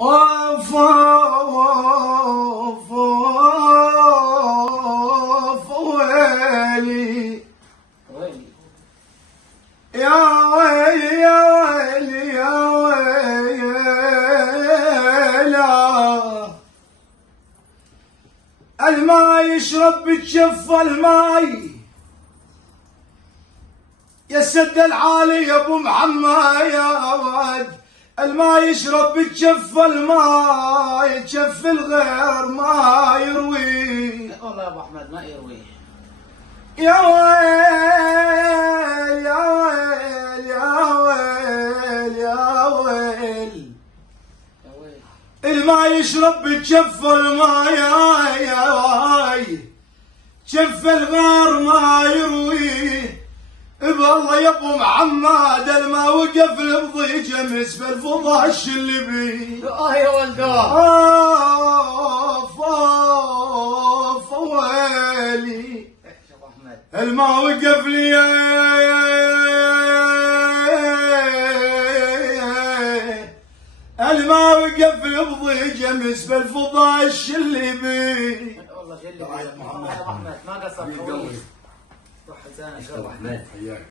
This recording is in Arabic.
اوف اوف اوف ويلي يا ويلي يا ويلي يا ويلي، الماي يشرب بتشف الماي يا سد العالي يا ابو محمد يا ود، الماي يشرب بتشف الماي تشف الغير ما يروي. والله يا ابو احمد ما يروي. يا ويل يا ويل يا ويل يا ويل، الماي يشرب بتشف الماي يا واي تشف الغير ما يروي. بالله يا ابو محمد الما وقف لبضي جمس بالفضاش اللي بي. يا ولده اوف اوف ويلي الما وقف لي، الما وقف لبضي جمس بالفضاش اللي بي. والله شو اللي بي يا ابو احمد ما قصر. روح حسان.